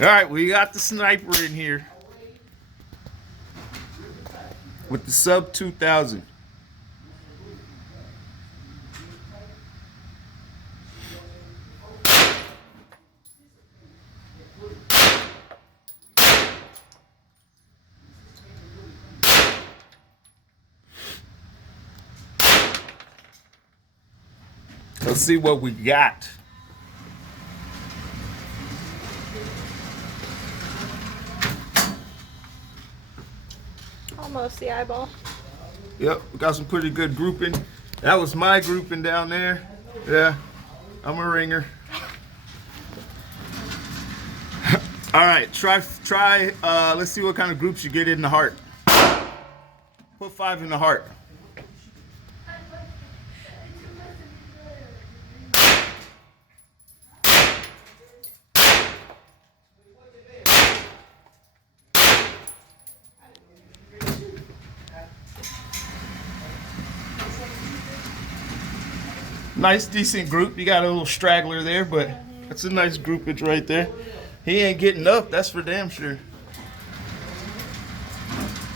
All right, we got the sniper in here with the Sub 2000. Let's see what we got. Almost the eyeball. Yep, we got some pretty good grouping. That was my grouping down there. Yeah, I'm a ringer. All right, try. Let's see what kind of groups you get in the heart. Put 5 in the heart. Nice, decent group. You got a little straggler there, but that's a nice groupage right there. He ain't getting up, that's for damn sure.